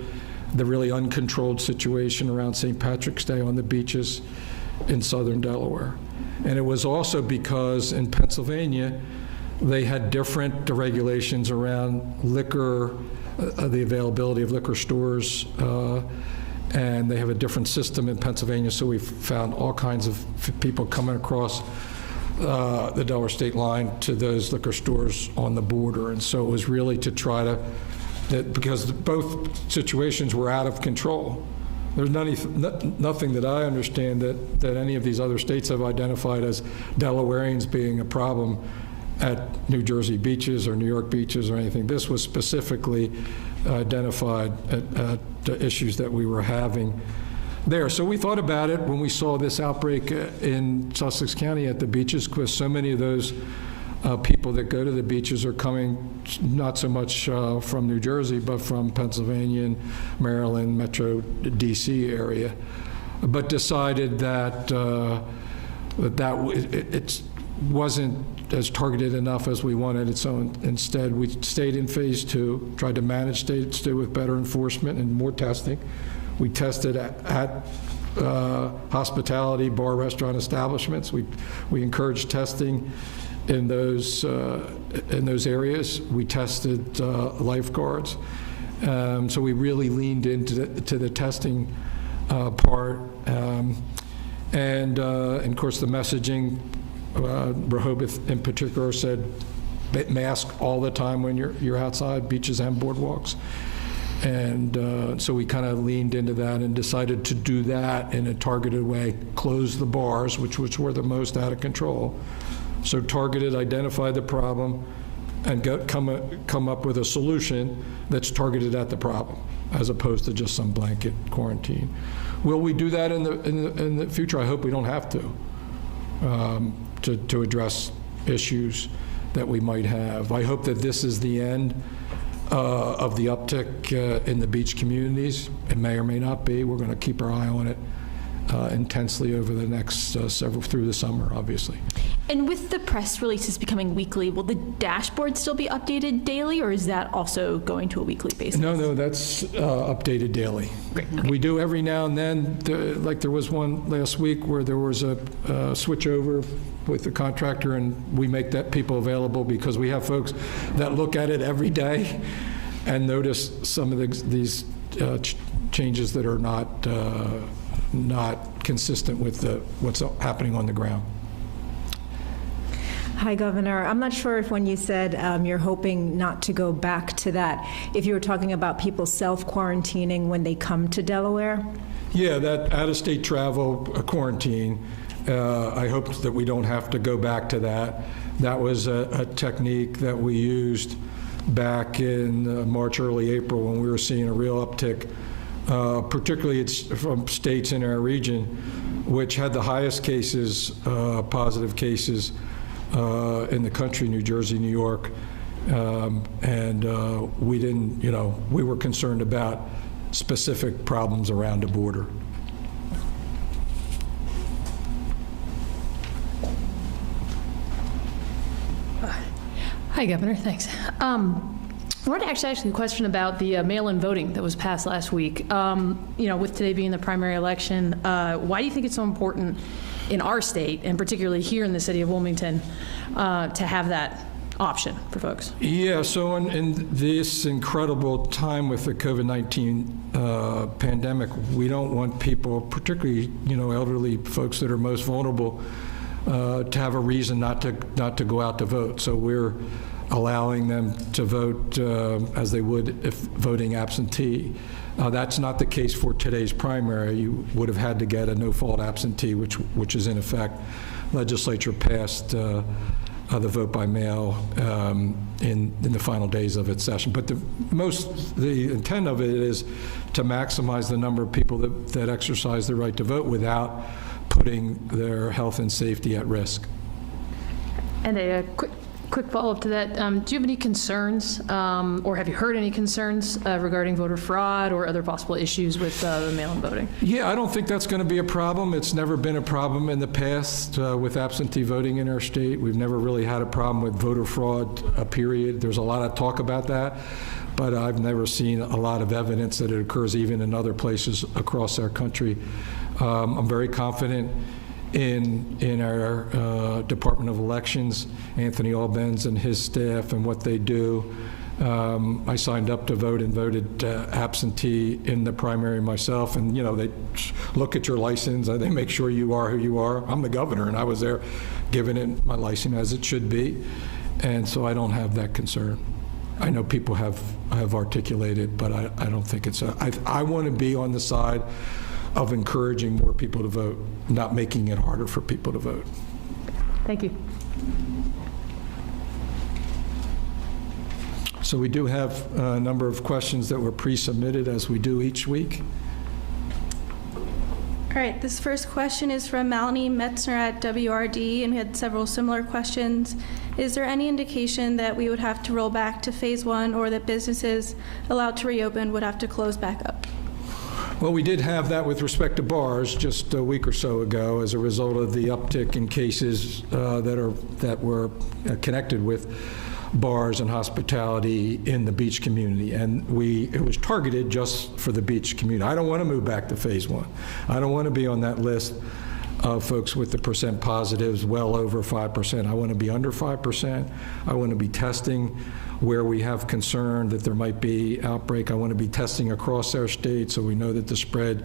the really uncontrolled situation around St. Patrick's Day on the beaches in southern Delaware. And it was also because in Pennsylvania, they had different regulations around liquor, the availability of liquor stores, and they have a different system in Pennsylvania, so we found all kinds of people coming across the Delaware state line to those liquor stores on the border. And so it was really to try to, because both situations were out of control. There's nothing that I understand that any of these other states have identified as Delawareans being a problem at New Jersey beaches or New York beaches or anything. This was specifically identified at the issues that we were having there. So we thought about it when we saw this outbreak in Sussex County at the beaches, because so many of those people that go to the beaches are coming not so much from New Jersey, but from Pennsylvania and Maryland, Metro DC area, but decided that it wasn't as targeted enough as we wanted it. So instead, we stayed in phase 2, tried to manage states with better enforcement and more testing. We tested at hospitality, bar, restaurant establishments. We encouraged testing in those areas. We tested lifeguards. So we really leaned into the testing part. And of course, the messaging, Rehoboth in particular said, mask all the time when you're outside beaches and boardwalks. And so we kind of leaned into that and decided to do that in a targeted way, close the bars, which were the most out of control. So targeted, identify the problem, and come up with a solution that's targeted at the problem, as opposed to just some blanket quarantine. Will we do that in the future? I hope we don't have to address issues that we might have. I hope that this is the end of the uptick in the beach communities. It may or may not be. We're going to keep our eye on it intensely over the next through the summer, obviously. And with the press releases becoming weekly, will the dashboard still be updated daily, or is that also going to a weekly basis? No, that's updated daily. Great. Okay. We do every now and then, like there was one last week where there was a switch over with the contractor, and we make that people available because we have folks that look at it every day and notice some of these changes that are not consistent with what's happening on the ground. Hi, Governor. I'm not sure if when you said you're hoping not to go back to that, if you were talking about people self-quarantining when they come to Delaware? Yeah, that out-of-state travel quarantine, I hope that we don't have to go back to that. That was a technique that we used back in March, early April, when we were seeing a real uptick, particularly it's from states in our region, which had the highest cases, positive cases, in the country, New Jersey, New York, and we didn't, we were concerned about specific problems around the border. Hi, Governor. Thanks. I wanted to actually ask you a question about the mail-in voting that was passed last week. With today being the primary election, why do you think it's so important in our state, and particularly here in the city of Wilmington, to have that option for folks? Yeah, so in this incredible time with the COVID-19 pandemic, we don't want people, particularly elderly folks that are most vulnerable, to have a reason not to go out to vote. So we're allowing them to vote as they would if voting absentee. That's not the case for today's primary. You would have had to get a no-fault absentee, which is in effect. Legislature passed the vote by mail in the final days of its session. But the intent of it is to maximize the number of people that exercise the right to vote without putting their health and safety at risk. And a quick follow-up to that. Do you have any concerns, or have you heard any concerns regarding voter fraud or other possible issues with the mail-in voting? Yeah, I don't think that's going to be a problem. It's never been a problem in the past with absentee voting in our state. We've never really had a problem with voter fraud, period. There's a lot of talk about that, but I've never seen a lot of evidence that it occurs even in other places across our country. I'm very confident in our Department of Elections, Anthony Albens and his staff and what they do. I signed up to vote and voted absentee in the primary myself, and, they look at your license, and they make sure you are who you are. I'm the governor, and I was there giving it my license as it should be, and so I don't have that concern. I know people have articulated, but I don't think it's I want to be on the side of encouraging more people to vote, not making it harder for people to vote. Thank you. So we do have a number of questions that were pre-submitted, as we do each week. All right, this first question is from Melanie Metzner at WRD, and we had several similar questions. Is there any indication that we would have to roll back to phase 1, or that businesses allowed to reopen would have to close back up? Well, we did have that with respect to bars just a week or so ago as a result of the uptick in cases that were connected with bars and hospitality in the beach community, and it was targeted just for the beach community. I don't want to move back to phase 1. I don't want to be on that list of folks with the percent positives well over 5%. I want to be under 5%. I want to be testing where we have concern that there might be outbreak. I want to be testing across our state so we know that the spread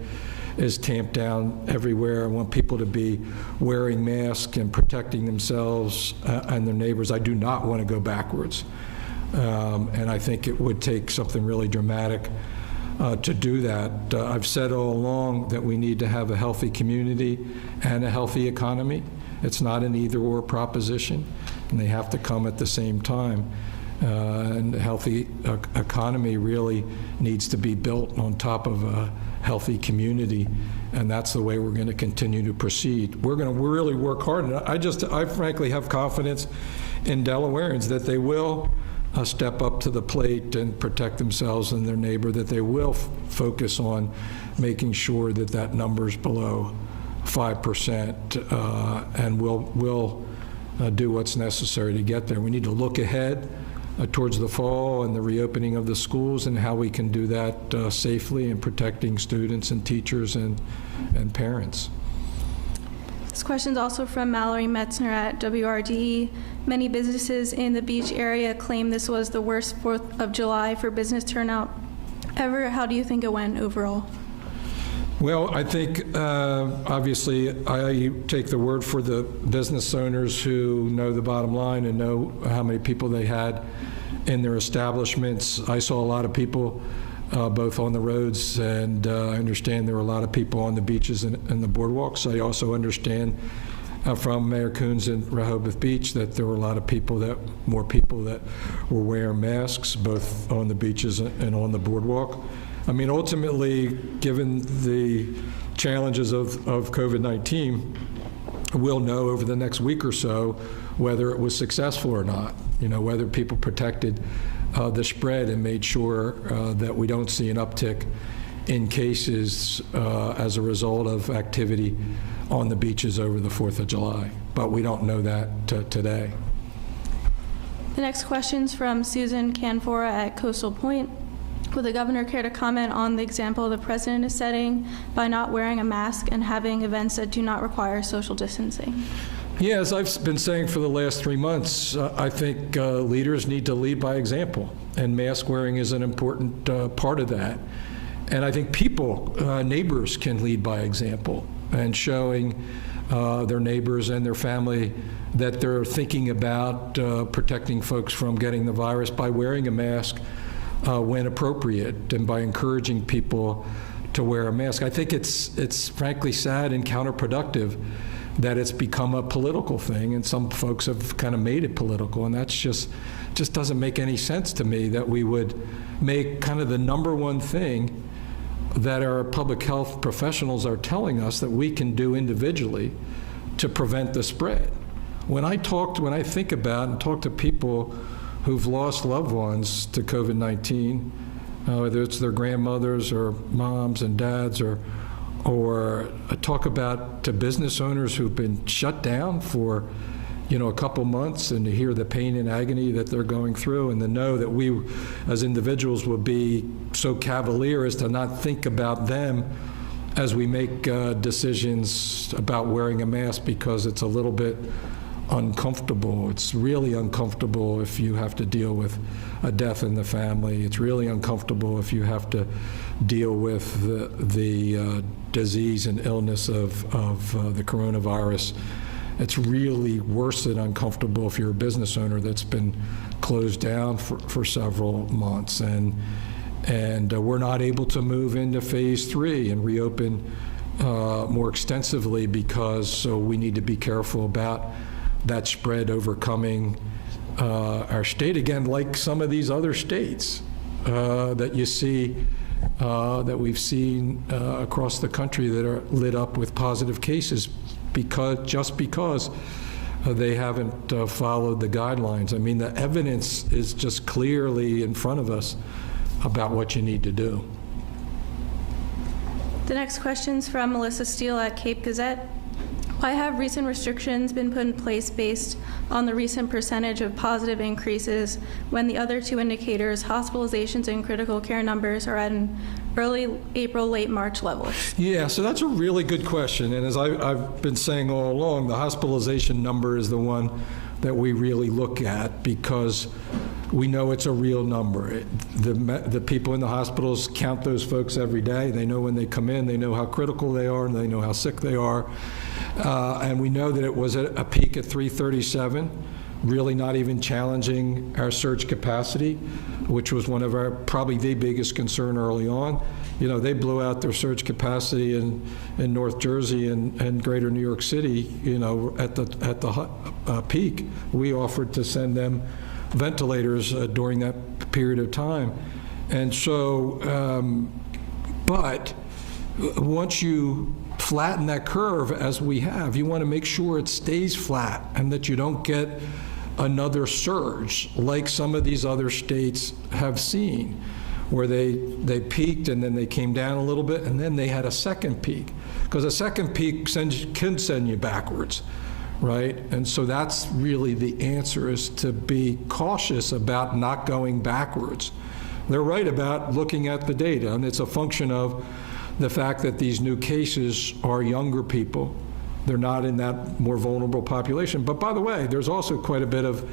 is tamped down everywhere. I want people to be wearing masks and protecting themselves and their neighbors. I do not want to go backwards. And I think it would take something really dramatic to do that. I've said all along that we need to have a healthy community and a healthy economy. It's not an either-or proposition, and they have to come at the same time. And a healthy economy really needs to be built on top of a healthy community, and that's the way we're going to continue to proceed. We're going to really work hard, and I frankly have confidence in Delawareans that they will step up to the plate and protect themselves and their neighbor, that they will focus on making sure that that number's below 5%, and we'll do what's necessary to get there. We need to look ahead towards the fall and the reopening of the schools and how we can do that safely and protecting students and teachers and parents. This question is also from Mallory Metzner at WRD. Many businesses in the beach area claim this was the worst 4th of July for business turnout ever. How do you think it went overall? Well, I think, obviously, I take the word for the business owners who know the bottom line and know how many people they had in their establishments. I saw a lot of people both on the roads, and I understand there were a lot of people on the beaches and the boardwalks. I also understand from Mayor Coons in Rehoboth Beach that there were a lot of people more people that were wearing masks, both on the beaches and on the boardwalk. I mean, ultimately, given the challenges of COVID-19, we'll know over the next week or so whether it was successful or not, whether people protected the spread and made sure that we don't see an uptick in cases as a result of activity on the beaches over the 4th of July. But we don't know that today. The next question's from Susan Canfora at Coastal Point. Would the governor care to comment on the example the president is setting by not wearing a mask and having events that do not require social distancing? Yeah, as I've been saying for the last 3 months, I think leaders need to lead by example, and mask wearing is an important part of that. And I think people, neighbors, can lead by example and showing their neighbors and their family that they're thinking about protecting folks from getting the virus by wearing a mask when appropriate and by encouraging people to wear a mask. I think it's frankly sad and counterproductive that it's become a political thing, and some folks have kind of made it political, and that's just doesn't make any sense to me that we would make kind of the number one thing that our public health professionals are telling us that we can do individually to prevent the spread. When I think about and talk to people who've lost loved ones to COVID-19, whether it's their grandmothers or moms and dads, or talk about to business owners who've been shut down for a couple months, and to hear the pain and agony that they're going through, and to know that we as individuals would be so cavalier as to not think about them as we make decisions about wearing a mask because it's a little bit uncomfortable. It's really uncomfortable if you have to deal with a death in the family. It's really uncomfortable if you have to deal with the disease and illness of the coronavirus. It's really worse than uncomfortable if you're a business owner that's been closed down for several months. And we're not able to move into phase 3 and reopen more extensively because we need to be careful about that spread overcoming our state, again, like some of these other states that you see, that we've seen across the country that are lit up with positive cases just because they haven't followed the guidelines. I mean, the evidence is just clearly in front of us about what you need to do. The next question's from Melissa Steele at Cape Gazette. Why have recent restrictions been put in place based on the recent percentage of positive increases when the other two indicators, hospitalizations and critical care numbers, are at an early April, late March levels? Yeah, so that's a really good question. And as I've been saying all along, the hospitalization number is the one that we really look at because we know it's a real number. The people in the hospitals count those folks every day. They know when they come in, they know how critical they are, and they know how sick they are. And we know that it was at a peak at 337, really not even challenging our surge capacity, which was one of our, probably the biggest concern early on. You know, they blew out their surge capacity in North Jersey and greater New York City, you know, at the peak. We offered to send them ventilators during that period of time. And so, but once you flatten that curve, as we have, you want to make sure it stays flat and that you don't get another surge like some of these other states have seen, where they peaked and then they came down a little bit and then they had a second peak, because a second peak can send you backwards, right? And so that's really the answer, is to be cautious about not going backwards. They're right about looking at the data, and it's a function of the fact that these new cases are younger people. They're not in that more vulnerable population. But by the way, there's also quite a bit of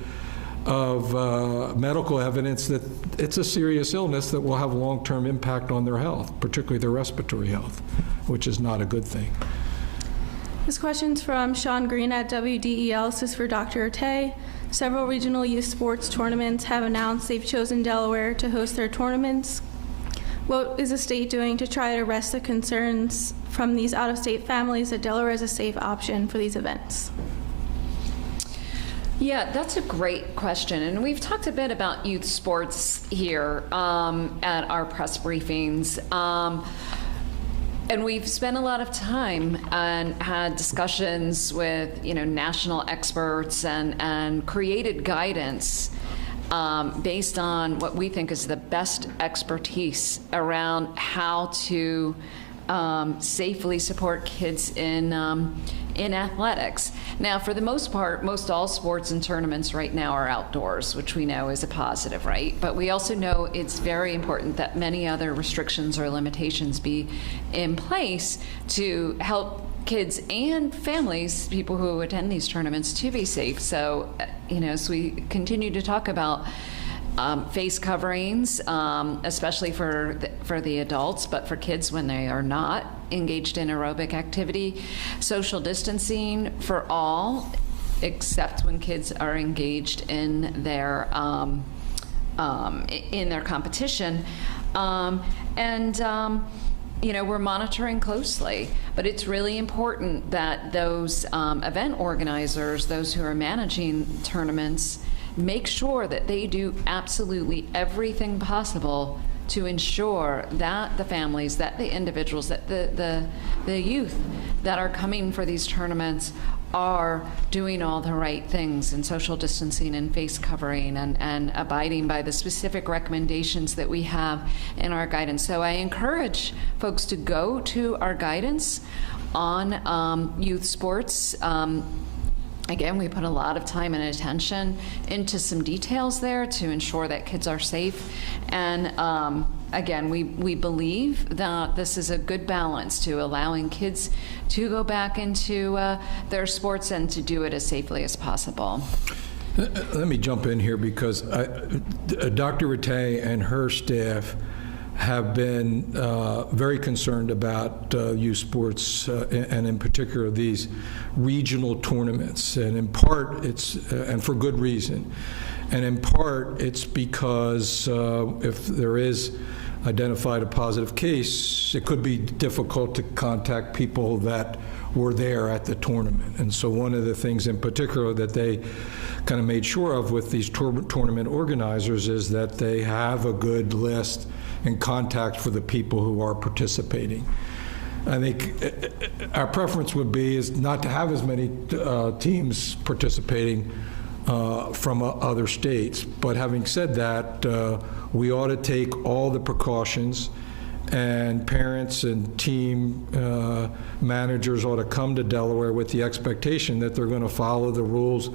medical evidence that it's a serious illness that will have long-term impact on their health, particularly their respiratory health, which is not a good thing. This question's from Sean Green at WDEL. This is for Dr. Rattay. Several regional youth sports tournaments have announced they've chosen Delaware to host their tournaments. What is the state doing to try to arrest the concerns from these out-of-state families that Delaware is a safe option for these events? Yeah, that's a great question. And we've talked a bit about youth sports here at our press briefings. And we've spent a lot of time and had discussions with, you know, national experts and created guidance based on what we think is the best expertise around how to safely support kids in athletics. Now, for the most part, most all sports and tournaments right now are outdoors, which we know is a positive, right? But we also know it's very important that many other restrictions or limitations be in place to help kids and families, people who attend these tournaments, to be safe. So, you know, as we continue to talk about face coverings, especially for the adults, but for kids when they are not engaged in aerobic activity, social distancing for all, except when kids are engaged in their competition, you know, we're monitoring closely, but it's really important that those event organizers, those who are managing tournaments, make sure that they do absolutely everything possible to ensure that the families, that the individuals, that the youth that are coming for these tournaments are doing all the right things in social distancing and face covering and abiding by the specific recommendations that we have in our guidance. So I encourage folks to go to our guidance on youth sports. Again, we put a lot of time and attention into some details there to ensure that kids are safe. And again, we believe that this is a good balance to allowing kids to go back into their sports and to do it as safely as possible. Let me jump in here because Dr. Rattay and her staff have been very concerned about youth sports and in particular these regional tournaments. And in part, it's, and for good reason, and in part, it's because if there is identified a positive case, it could be difficult to contact people that were there at the tournament. And so one of the things in particular that they kind of made sure of with these tournament organizers is that they have a good list and contact for the people who are participating. I think our preference would be is not to have as many teams participating from other states. But having said that, we ought to take all the precautions, and parents and team managers ought to come to Delaware with the expectation that they're going to follow the rules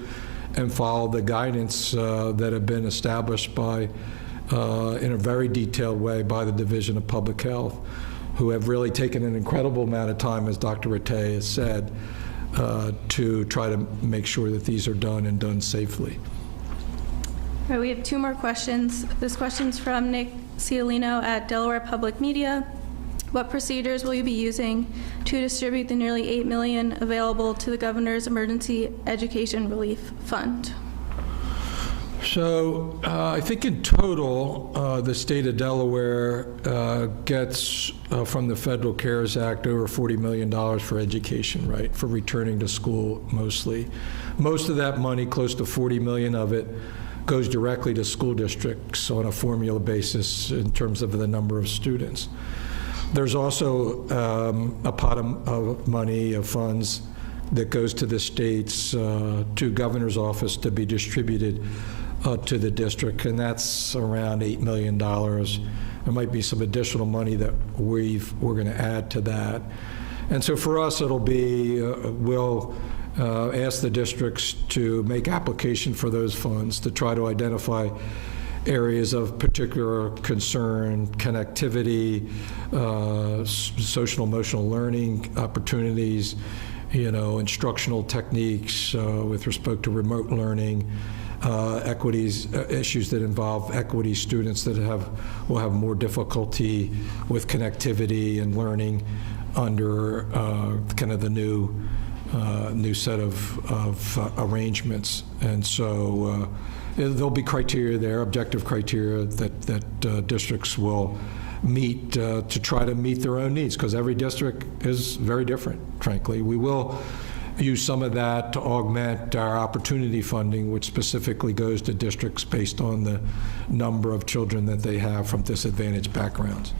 and follow the guidance that have been established by, in a very detailed way, by the Division of Public Health, who have really taken an incredible amount of time, as Dr. Rattay has said, to try to make sure that these are done and done safely. All right, we have two more questions. This question's from Nick Ciolino at Delaware Public Media. What procedures will you be using to distribute the nearly $8 million available to the Governor's Emergency Education Relief Fund? So I think in total, the state of Delaware gets from the Federal CARES Act over $40 million for education, right, for returning to school mostly. Most of that money, close to $40 million of it, goes directly to school districts on a formula basis in terms of the number of students. There's also a pot of money, of funds, that goes to the states, to Governor's office to be distributed to the district, and that's around $8 million. There might be some additional money that we're going to add to that. And so for us, it'll be, we'll ask the districts to make application for those funds to try to identify areas of particular concern, connectivity, social emotional learning opportunities, instructional techniques with respect to remote learning, equities, issues that involve equity students that will have more difficulty with connectivity and learning under kind of the new set of arrangements. And so there'll be criteria there, objective criteria that districts will meet to try to meet their own needs, because every district is very different, frankly. We will use some of that to augment our opportunity funding, which specifically goes to districts based on the number of children that they have from disadvantaged backgrounds.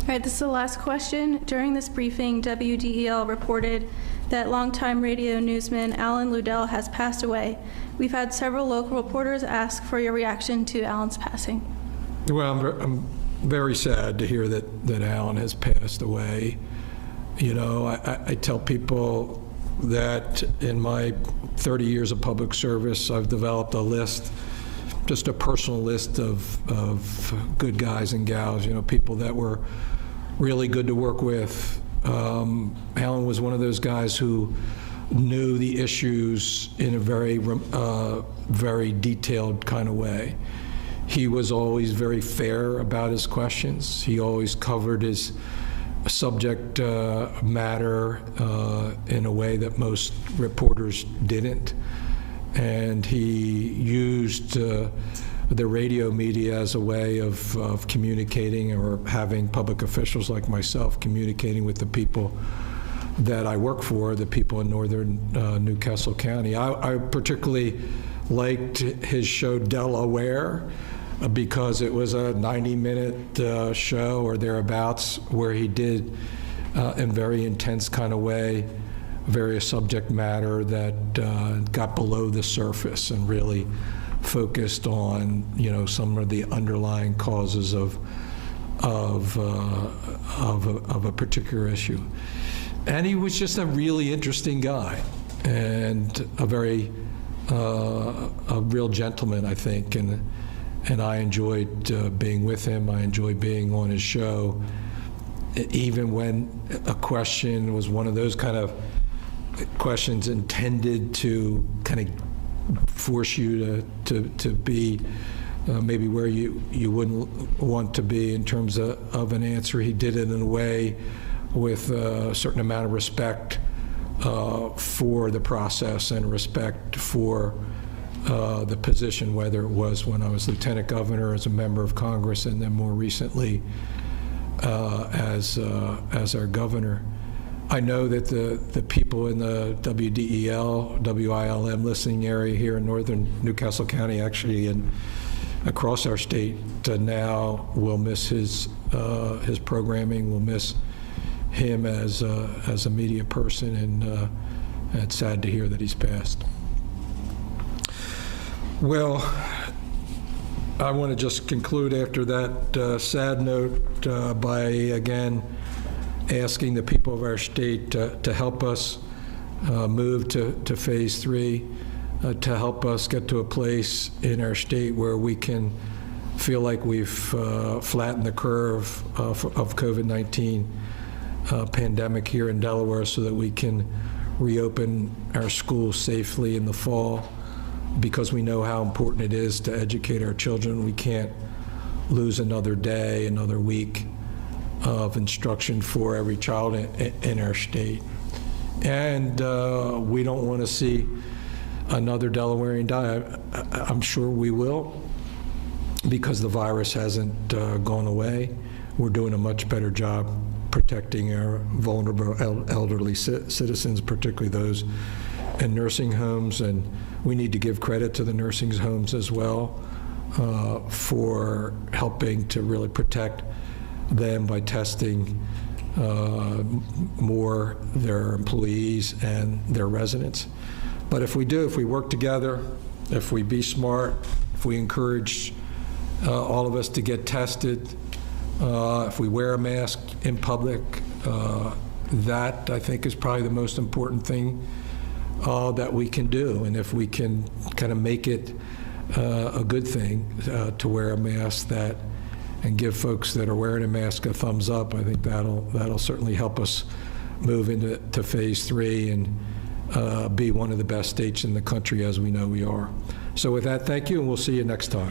All right, this is the last question. During this briefing, WDEL reported that longtime radio newsman Alan Ludell has passed away. We've had several local reporters ask for your reaction to Alan's passing. Well, I'm very sad to hear that Alan has passed away. I tell people that in my 30 years of public service, I've developed a list, just a personal list of good guys and gals, people that were really good to work with. Alan was one of those guys who knew the issues in a very detailed kind of way. He was always very fair about his questions. He always covered his subject matter in a way that most reporters didn't. And he used the radio media as a way of communicating, or having public officials like myself communicating with the people that I work for, the people in northern Newcastle County. I particularly liked his show Delaware, because it was a 90-minute show or thereabouts, where he did, in very intense kind of way, various subject matter that got below the surface and really focused on, some of the underlying causes of a particular issue. And he was just a really interesting guy, and a real gentleman, I think, and I enjoyed being with him. I enjoyed being on his show, even when a question was one of those kind of questions intended to kind of force you to be maybe where you wouldn't want to be in terms of an answer. He did it in a way with a certain amount of respect for the process and respect for the position, whether it was when I was Lieutenant Governor, as a member of Congress, and then more recently as our governor. I know that the people in the WILM listening area here in northern Newcastle County, actually, and across our state now, will miss his programming, will miss him as a media person, and it's sad to hear that he's passed. Well, I want to just conclude after that sad note by, again, asking the people of our state to help us move to phase 3, to help us get to a place in our state where we can feel like we've flattened the curve of COVID-19 pandemic here in Delaware, so that we can reopen our schools safely in the fall, because we know how important it is to educate our children. We can't lose another day, another week of instruction for every child in our state. And we don't want to see another Delawarean die. I'm sure we will, because the virus hasn't gone away. We're doing a much better job protecting our vulnerable elderly citizens, particularly those in nursing homes, and we need to give credit to the nursing homes as well for helping to really protect them by testing more their employees and their residents. But if we work together, if we be smart, if we encourage all of us to get tested, if we wear a mask in public, that, I think, is probably the most important thing that we can do. And if we can kind of make it a good thing to wear a mask, and give folks that are wearing a mask a thumbs up, I think that'll certainly help us move into phase 3 and be one of the best states in the country, as we know we are. So with that, thank you, and we'll see you next time.